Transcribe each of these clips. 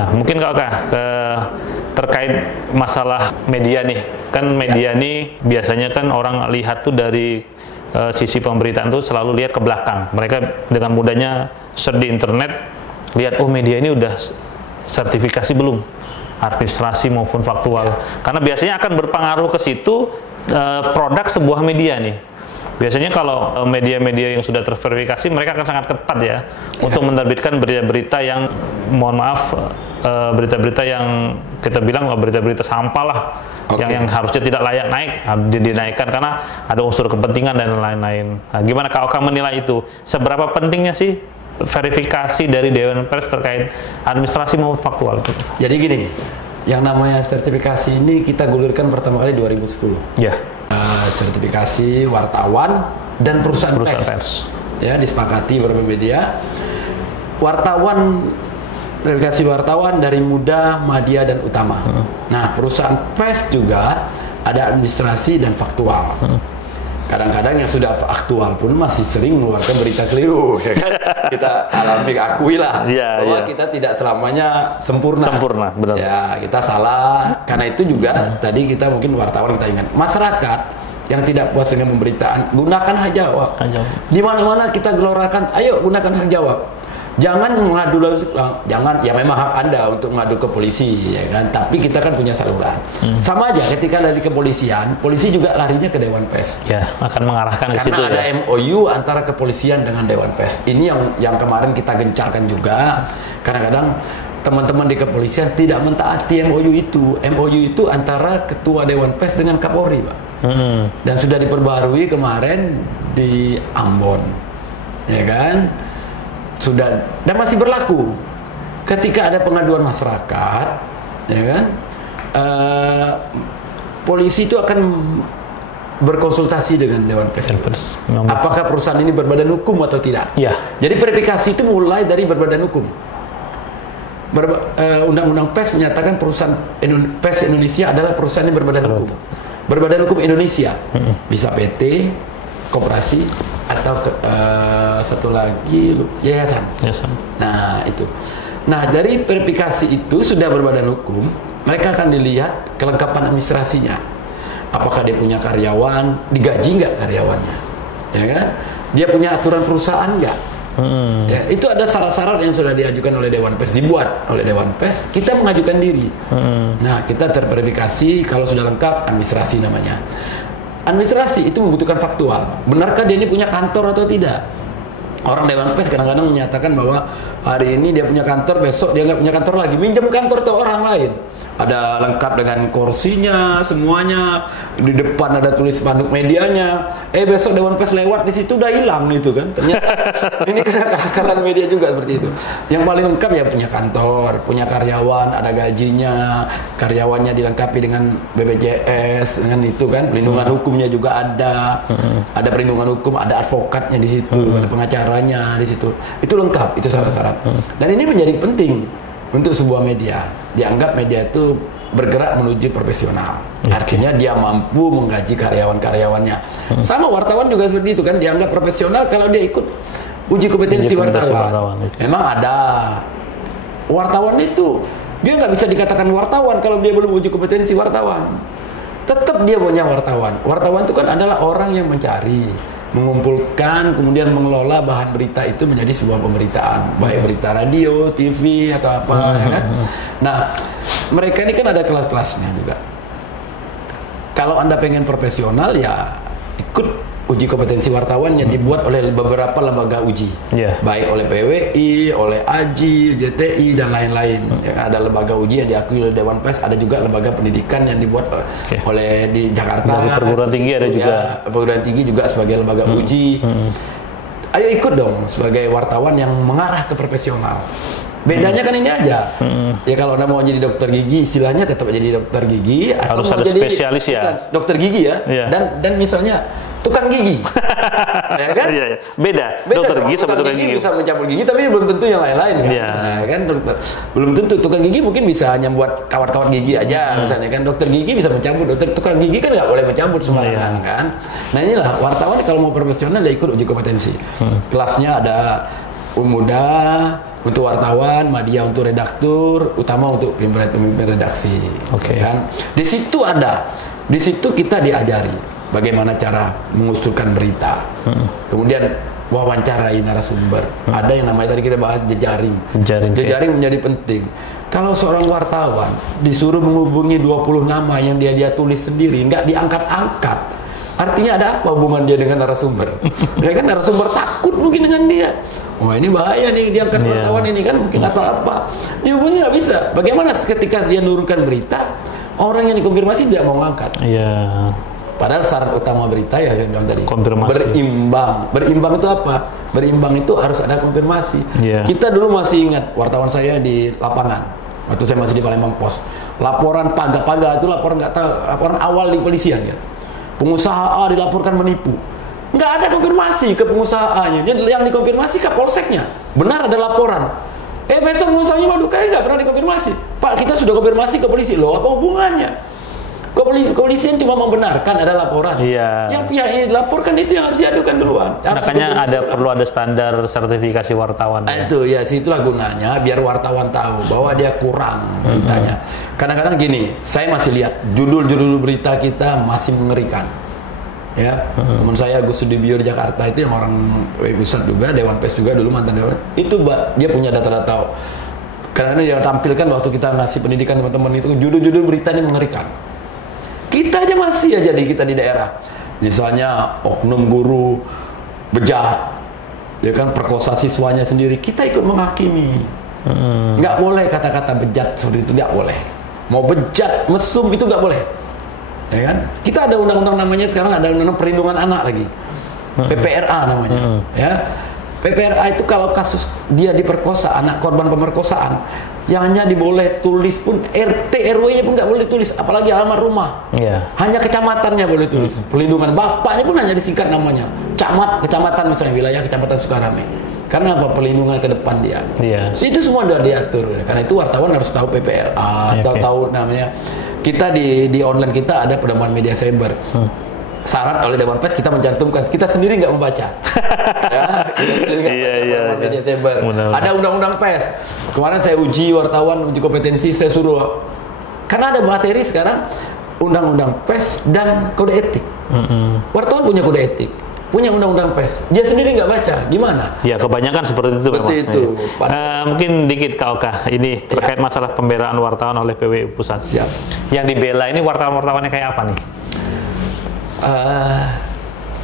Nah, mungkin kalau terkait masalah media nih, kan media nih biasanya kan orang lihat tuh dari sisi pemberitaan tuh selalu lihat ke belakang. Mereka dengan mudahnya search di internet, lihat oh media ini udah sertifikasi belum, administrasi maupun faktual. Karena biasanya akan berpengaruh ke situ produk sebuah media nih. Biasanya kalau media-media yang sudah terverifikasi, mereka akan sangat ketat ya untuk menerbitkan berita-berita yang, mohon maaf, berita-berita yang kita bilang berita-berita sampah lah, yang harusnya tidak layak naik, dinaikkan karena ada unsur kepentingan dan lain-lain. Nah, gimana KOK menilai itu? Seberapa pentingnya sih verifikasi dari Dewan Pers terkait administrasi maupun faktual? Jadi gini, yang namanya sertifikasi ini kita gulirkan pertama kali 2010. Ya. Sertifikasi wartawan dan perusahaan pers. Ya, disepakati beberapa media. Verifikasi wartawan dari Muda, Madya, dan Utama. Nah, perusahaan pers juga ada administrasi dan faktual. Kadang-kadang yang sudah faktual pun masih sering mengeluarkan berita keliru. Ya kan? Kita akui lah bahwa kita tidak selamanya sempurna. Sempurna, benar. Ya, kita salah. Karena itu juga tadi kita mungkin wartawan kita ingat, masyarakat yang tidak puas dengan pemberitaan, gunakan hak jawab. Di mana-mana kita gelorakan, ayo gunakan hak jawab. Jangan mengadu, jangan, ya memang hak Anda untuk mengadu ke polisi, ya kan? Tapi kita kan punya saluran. Sama aja ketika dari kepolisian, polisi juga larinya ke Dewan Pers. Ya, akan mengarahkan ke situ. Karena ada MOU antara kepolisian dengan Dewan Pers. Ini yang kemarin kita gencarkan juga. Kadang-kadang teman-teman di kepolisian tidak mentaati MOU itu. MOU itu antara Ketua Dewan Pers dengan Kapolri, Pak. Dan sudah diperbarui kemarin di Ambon, ya kan? Sudah, dan masih berlaku. Ketika ada pengaduan masyarakat, ya kan, polisi itu akan berkonsultasi dengan Dewan Pers. Apakah perusahaan ini berbadan hukum atau tidak? Ya. Jadi verifikasi itu mulai dari berbadan hukum. Undang-undang pers menyatakan perusahaan pers Indonesia adalah perusahaan yang berbadan hukum. Berbadan hukum Indonesia. Bisa PT, koperasi, atau satu lagi yayasan. Nah, itu. Nah, dari verifikasi itu sudah berbadan hukum, mereka akan dilihat kelengkapan administrasinya. Apakah dia punya karyawan, digaji nggak karyawannya, ya kan? Dia punya aturan perusahaan nggak? Ya, itu ada syarat-syarat yang sudah diajukan oleh Dewan Pers, dibuat oleh Dewan Pers. Kita mengajukan diri. Nah, kita terverifikasi kalau sudah lengkap, administrasi namanya. Administrasi itu membutuhkan faktual. Benarkah dia ini punya kantor atau tidak? Orang Dewan Pers kadang-kadang menyatakan bahwa hari ini dia punya kantor, besok dia nggak punya kantor lagi, minjem kantor ke orang lain. Ada lengkap dengan kursinya, semuanya. Di depan ada tulis spanduk medianya. Besok Dewan Pers lewat di situ udah hilang itu kan. Ternyata ini kenakalan media juga seperti itu. Yang paling lengkap ya punya kantor, punya karyawan, ada gajinya, karyawannya dilengkapi dengan BPJS, dengan itu kan. Perlindungan hukumnya juga ada. Ada perlindungan hukum, ada advokatnya di situ, ada pengacaranya di situ. Itu lengkap, itu syarat-syarat. Dan ini menjadi penting untuk sebuah media. Dianggap media itu bergerak menuju profesional. Artinya dia mampu menggaji karyawan-karyawannya. Sama wartawan juga seperti itu kan, dianggap profesional kalau dia ikut uji kompetensi wartawan. Memang ada wartawan itu, dia nggak bisa dikatakan wartawan kalau dia belum uji kompetensi wartawan. Tetap dia punya wartawan. Wartawan itu kan adalah orang yang mencari, mengumpulkan, kemudian mengelola bahan berita itu menjadi sebuah pemberitaan, baik berita radio, TV atau apa, ya kan? Nah, mereka ini kan ada kelas-kelasnya juga. Kalau Anda pengen profesional ya ikut uji kompetensi wartawan yang dibuat oleh beberapa lembaga uji, baik oleh PWI, oleh AJI, JTI dan lain-lain. Ya, ada lembaga uji yang diakui oleh Dewan Pers, ada juga lembaga pendidikan yang dibuat oleh di Jakarta. Dari perguruan tinggi ada juga. Ya, perguruan tinggi juga sebagai lembaga uji. Ayo ikut dong sebagai wartawan yang mengarah ke profesional. Bedanya kan ini aja. Ya kalau Anda mau jadi dokter gigi, istilahnya tetap jadi dokter gigi. Atau harus ada jadi spesialis ya. Dokter gigi ya. Dan misalnya tukang gigi, ya kan? Beda dokter gigi sama tukang gigi. Bisa mencampur gigi, tapi belum tentu yang lain-lain kan? Nah, kan dokter, belum tentu. Tukang gigi mungkin bisa hanya buat kawat-kawat gigi aja, misalnya kan. Dokter gigi bisa mencampur, tukang gigi kan nggak boleh mencampur sembarangan kan? Nah inilah wartawan kalau mau profesional dia ikut uji kompetensi. Kelasnya ada Muda, Untuk wartawan, media untuk redaktur, utama untuk pemimpin redaksi. Oke. Kan? Di situ kita diajari bagaimana cara mengusulkan berita. Kemudian wawancarai narasumber. Ada yang namanya tadi kita bahas jejaring. Jejaring menjadi penting. Kalau seorang wartawan disuruh menghubungi 20 nama yang dia tulis sendiri, nggak diangkat-angkat, artinya ada apa hubungan dia dengan narasumber? Ya kan, narasumber takut mungkin dengan dia. Wah, ini bahaya nih, diangkat wartawan ini kan mungkin atau apa. Dihubungi nggak bisa. Bagaimana ketika dia nurunkan berita, orang yang dikonfirmasi tidak mau ngangkat. Padahal syarat utama berita ya yang tadi konfirmasi. Berimbang itu apa? Berimbang itu harus ada konfirmasi. Kita dulu masih ingat wartawan saya di lapangan waktu saya masih di Palembang Pos. Laporan paga-paga itu laporan awal di polisian kan. Pengusaha A dilaporkan menipu. Nggak ada konfirmasi ke pengusaha A-nya. Yang dikonfirmasi ke polseknya. Benar ada laporan. Besok pengusahanya waduh kayak nggak pernah dikonfirmasi. Pak, kita sudah konfirmasi ke polisi. Loh, apa hubungannya? Kepolisian cuma membenarkan ada laporan. Yang pihak yang dilaporkan itu yang harus diadukan duluan. Makanya perlu ada standar sertifikasi wartawan. Itu ya, situlah gunanya biar wartawan tahu bahwa dia kurang beritanya. Kadang-kadang gini, saya masih lihat judul-judul berita kita masih mengerikan. Ya, teman saya Agus Sudibyo di Jakarta itu yang orang pusat juga, Dewan Pers juga dulu mantan Dewan. Itu dia punya data-data. Karena dia tampilkan waktu kita ngasih pendidikan teman-teman itu judul-judul berita ini mengerikan. Kita aja masih aja kita di daerah. Misalnya oknum guru bejat, ya kan, perkosa siswanya sendiri, kita ikut menghakimi. Nggak boleh kata-kata bejat seperti itu, nggak boleh. Mau bejat, mesum itu nggak boleh. Ya kan? Kita ada undang-undang namanya sekarang, ada undang-undang perlindungan anak lagi. PPRA namanya. Ya. PPRA itu kalau kasus dia diperkosa, anak korban pemerkosaan, yang hanya diboleh tulis pun RT RW-nya pun nggak boleh tulis, apalagi alamat rumah. Hanya kecamatannya boleh tulis. Perlindungan bapaknya pun hanya disingkat namanya. Kecamatan misalnya, wilayah Kecamatan Sukarame. Karena apa? Perlindungan ke depan dia. So, itu semua sudah diatur. Karena itu wartawan harus tahu PPRA, tahu namanya. Kita di online kita ada pedoman media cyber. Syarat oleh Dewan Pers kita mencantumkan, kita sendiri nggak membaca. Media cyber. Ada undang-undang pers. Kemarin saya uji wartawan, uji kompetensi, saya suruh, karena ada materi sekarang undang-undang pers dan kode etik. Wartawan punya kode etik, punya undang-undang pers, dia sendiri nggak baca, gimana? Ya, kebanyakan seperti itu. Seperti itu. Mungkin dikit Kak Oka, ini terkait masalah pembelaan wartawan oleh PWI Pusat. Yang dibela ini wartawan-wartawannya kayak apa nih?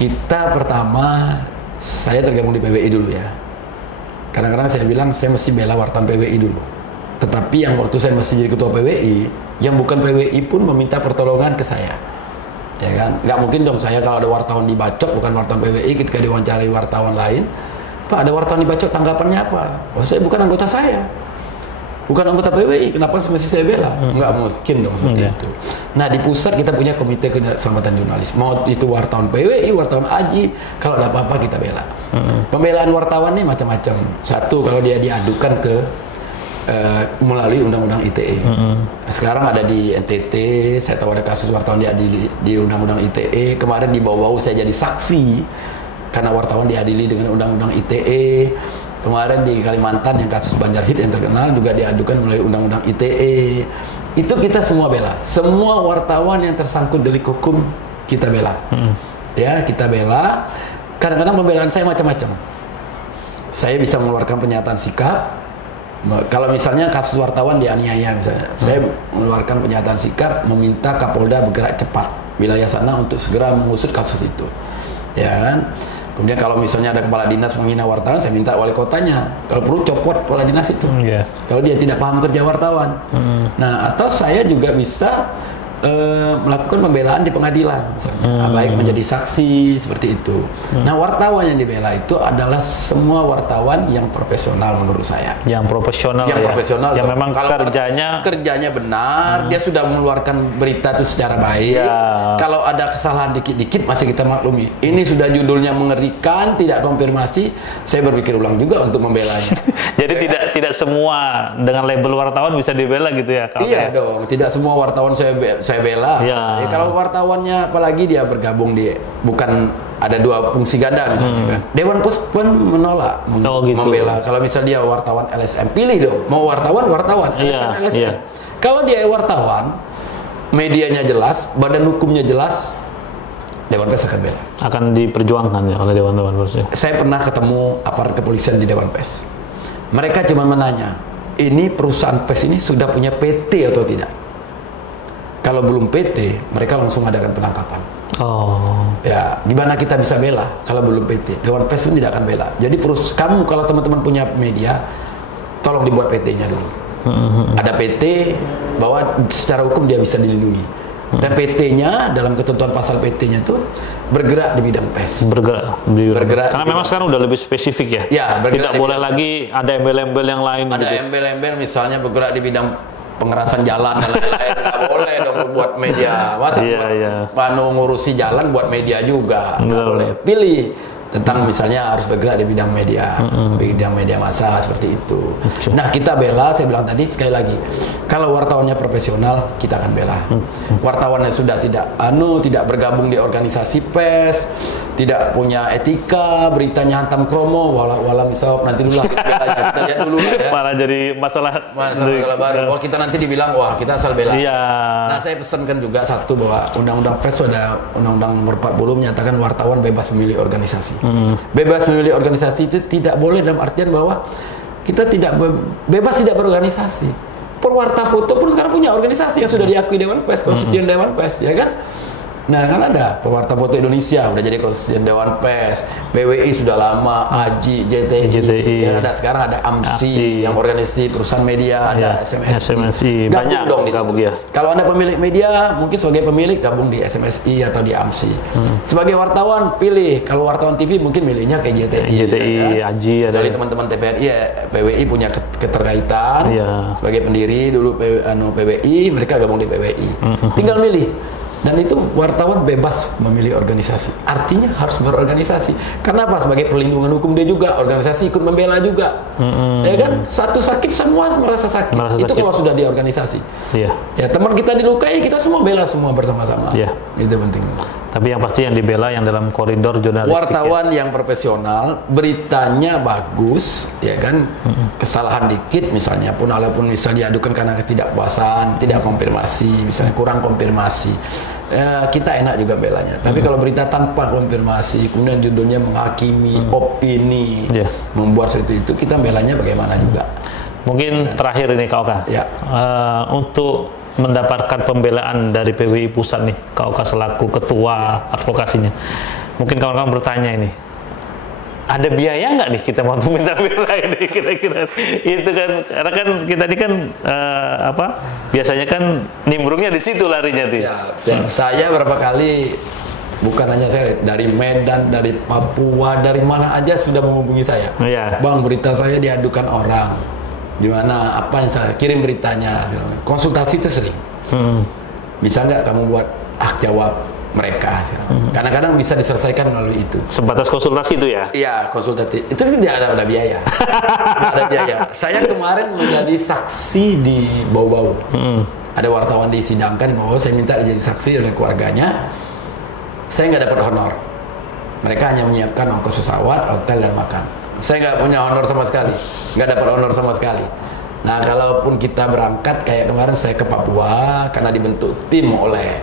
Kita pertama, saya tergabung di PWI dulu ya. Kadang-kadang saya bilang saya mesti bela wartawan PWI dulu. Tetapi yang waktu saya masih jadi ketua PWI, yang bukan PWI pun meminta pertolongan ke saya. Ya kan? Nggak mungkin dong saya kalau ada wartawan dibacok, bukan wartawan PWI, ketika diwawancari wartawan lain, Pak ada wartawan dibacok, tanggapannya apa? Oh, saya bukan anggota saya. Bukan anggota PWI, kenapa mesti saya bela? Nggak mungkin dong seperti itu. Nah, di pusat kita punya komite keselamatan jurnalis. Mau itu wartawan PWI, wartawan AJI, kalau ada apa-apa kita bela. Pembelaan wartawan ini macam-macam. Satu, kalau dia diadukan ke melalui undang-undang ITE. Sekarang ada di NTT, saya tahu ada kasus wartawan diadili di undang-undang ITE. Kemarin di bawah-bawah saya jadi saksi karena wartawan diadili dengan undang-undang ITE. Kemarin di Kalimantan yang kasus Banjarhit yang terkenal juga diadukan melalui undang-undang ITE. Itu kita semua bela. Semua wartawan yang tersangkut delik hukum kita bela. Ya, kita bela. Kadang-kadang pembelaan saya macam-macam. Saya bisa mengeluarkan pernyataan sikap. Kalau misalnya kasus wartawan dianiaya misalnya, saya mengeluarkan pernyataan sikap meminta Kapolda bergerak cepat wilayah sana untuk segera mengusut kasus itu. Ya kan? Kemudian kalau misalnya ada kepala dinas menghina wartawan, saya minta wali kotanya. Kalau perlu copot kepala dinas itu. Kalau dia tidak paham kerja wartawan. Nah, atau saya juga bisa melakukan pembelaan di pengadilan, misalnya. Baik menjadi saksi seperti itu. Nah, wartawan yang dibela itu adalah semua wartawan yang profesional menurut saya. Yang profesional. Yang profesional. Yang memang kalau kerjanya benar, dia sudah mengeluarkan berita itu secara baik. Kalau ada kesalahan dikit-dikit masih kita maklumi. Ini sudah judulnya mengerikan, tidak konfirmasi. Saya berpikir ulang juga untuk membelanya. Jadi tidak semua dengan label wartawan bisa dibela gitu ya? Iya dong. Tidak semua wartawan saya bela. Kalau wartawannya apalagi dia bergabung di bukan ada dua fungsi ganda misalnya kan. Dewan Pers pun menolak membela. Kalau misalnya dia wartawan LSM, pilih dong. Mau wartawan, LSM. Kalau dia wartawan, medianya jelas, badan hukumnya jelas, Dewan Pers akan bela. Akan diperjuangkan ya oleh Dewan Pers. Saya pernah ketemu aparat kepolisian di Dewan Pers. Mereka cuma menanya, ini perusahaan pers ini sudah punya PT atau tidak? Kalau belum PT, mereka langsung adakan penangkapan. Ya, di mana kita bisa bela kalau belum PT? Dewan Pers pun tidak akan bela. Jadi kamu kalau teman-teman punya media, tolong dibuat PT-nya dulu. Ada PT bahwa secara hukum dia bisa dilindungi. Dan PT-nya dalam ketentuan pasal PT-nya itu bergerak di bidang pers. Bergerak. Karena memang sekarang udah lebih spesifik ya. Ya, tidak boleh lagi ada embel-embel yang lain. Ada embel-embel misalnya bergerak di bidang pengerasan jalan dan lain-lain, nggak boleh dong buat media. Masa Panu ngurusi jalan buat media juga, nggak boleh. Pilih tentang misalnya harus bergerak di bidang media, bidang media massa seperti itu. Nah kita bela, saya bilang tadi sekali lagi, kalau wartawannya profesional kita akan bela. Wartawannya sudah tidak bergabung di organisasi pers, tidak punya etika, beritanya hantam kromo, walau misal nanti dulu lah kita belanya, kita lihat dulu lah ya. Malah jadi masalah baru. Kita nanti dibilang wah kita asal bela. Iya. Nah saya pesankan juga satu bahwa undang-undang pers ada undang-undang nomor 40 menyatakan wartawan bebas memilih organisasi. Bebas memilih organisasi itu tidak boleh dalam artian bahwa kita tidak bebas tidak berorganisasi. Perwarta foto pun sekarang punya organisasi yang sudah diakui Dewan Pers, konstituen Dewan Pers, ya kan? Nah kan ada Pewarta Foto Indonesia udah jadi konstituen Dewan Pers, BWI sudah lama, AJI, JTI. Yang ada sekarang ada AMSI, yang organisasi perusahaan media, ada SMSI. Banyak dong di situ. Ya. Kalau Anda pemilik media, mungkin sebagai pemilik gabung di SMSI atau di AMSI. Sebagai wartawan pilih, kalau wartawan TV mungkin milihnya ke JTI, ya, AJI ada. Dari teman-teman TVRI ya, PWI punya keterkaitan. Sebagai pendiri dulu PWI, mereka gabung di PWI. Tinggal milih. Dan itu wartawan bebas memilih organisasi. Artinya harus berorganisasi. Kenapa? Sebagai perlindungan hukum dia juga. Organisasi ikut membela juga. Ya kan? Satu sakit semua merasa sakit. Itu kalau sudah di organisasi. Ya teman kita dilukai, kita semua bela semua bersama-sama. Itu penting. Tapi yang pasti yang dibela yang dalam koridor jurnalistik. Wartawan yang profesional, beritanya bagus, ya kan? Kesalahan dikit misalnya pun, walaupun misalnya diadukan karena ketidakpuasan, tidak konfirmasi, misalnya kurang konfirmasi, kita enak juga belanya. Tapi kalau berita tanpa konfirmasi, kemudian judulnya menghakimi, opini, membuat seperti itu, kita belanya bagaimana juga. Mungkin terakhir ini Kak Oka, untuk mendapatkan pembelaan dari PWI Pusat nih, Kak Oka selaku ketua advokasinya, mungkin kawan-kawan bertanya ini, ada biaya nggak nih kita mau minta bela ini kira-kira? Itu kan, karena kan kita ini kan biasanya kan nimbrungnya di situ larinya tuh. Saya berapa kali, bukan hanya saya, dari Medan, dari Papua, dari mana aja sudah menghubungi saya. Bang, berita saya diadukan orang. Gimana, apa yang saya kirim beritanya, konsultasi itu sering. Bisa nggak kamu buat hak jawab mereka? Kadang-kadang bisa diselesaikan melalui itu. Sebatas konsultasi itu ya? Iya, konsultasi itu tidak ada biaya. Tidak ada biaya. Saya kemarin menjadi saksi di Bau-Bau. Ada wartawan disidangkan di Bau-Bau, saya minta jadi saksi oleh keluarganya. Saya nggak dapat honor. Mereka hanya menyiapkan ongkos pesawat, hotel dan makan. Saya nggak punya honor sama sekali, nggak dapat honor sama sekali. Nah, kalaupun kita berangkat kayak kemarin saya ke Papua karena dibentuk tim oleh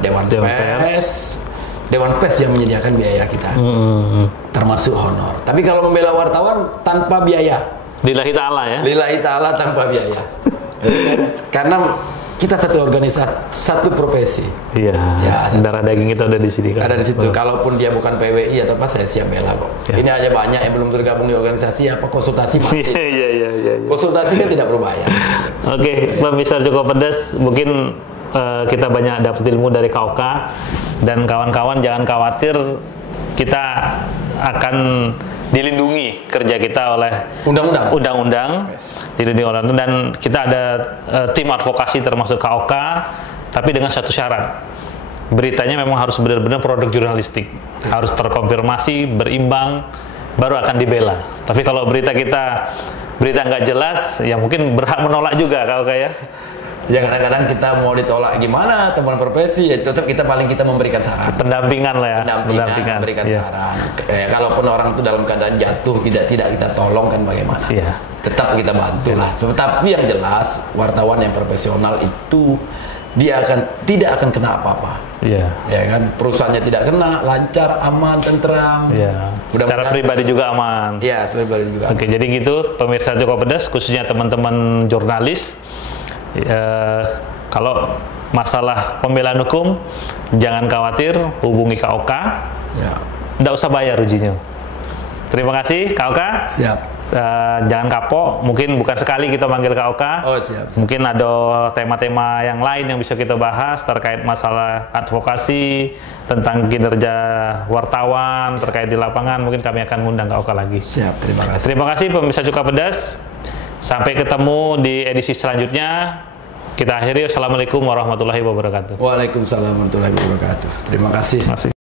Dewan Pers. Dewan Pers yang menyediakan biaya kita, termasuk honor. Tapi kalau membela wartawan tanpa biaya, lillahi ta'ala ya? Lillahi ta'ala tanpa biaya. Karena kita satu organisasi, satu profesi. Ya, darah daging kita ada di sini kan. Ada di situ. Kalaupun dia bukan PWI atau apa, saya siap bela kok. Ini aja banyak yang belum tergabung di organisasi, apa konsultasi masih. Konsultasi kan tidak berbahaya. Oke, pemirsa cukup pedas. Mungkin kita banyak dapat ilmu dari Kak Oka, dan kawan-kawan jangan khawatir, kita akan dilindungi kerja kita oleh undang-undang, dilindungi oleh undang, dan kita ada tim advokasi termasuk Kak Oka, tapi dengan satu syarat, beritanya memang harus benar-benar produk jurnalistik, harus terkonfirmasi, berimbang, baru akan dibela. Tapi kalau berita nggak jelas, ya mungkin berhak menolak juga Kak Oka ya. Ya kadang-kadang kita mau ditolak gimana teman profesi, ya tetap kita memberikan saran. Pendampingan lah ya. Pendampingan, memberikan saran. Kalaupun orang itu dalam keadaan jatuh, tidak kita tolong kan bagaimana? Iya. Tetap kita bantu lah. Tapi yang jelas wartawan yang profesional itu dia tidak akan kena apa-apa. Iya. Ya kan, perusahaannya tidak kena, lancar, aman, tentram. Iya. Secara pribadi juga aman. Iya, secara pribadi juga. Oke, jadi gitu pemirsa Joko Pedas, khususnya teman-teman jurnalis. Kalau masalah pembelaan hukum, jangan khawatir, hubungi KOK. Ya. Nggak usah bayar ujinya. Terima kasih KOK. Siap. Jangan kapok, mungkin bukan sekali kita manggil KOK. Oh, siap. Mungkin ada tema-tema yang lain yang bisa kita bahas terkait masalah advokasi, tentang kinerja wartawan, terkait di lapangan, mungkin kami akan mengundang KOK lagi. Siap, terima kasih. Terima kasih pemirsa Joko Pedas. Sampai ketemu di edisi selanjutnya. Kita akhiri. Assalamualaikum warahmatullahi wabarakatuh. Waalaikumsalam warahmatullahi wabarakatuh. Terima kasih.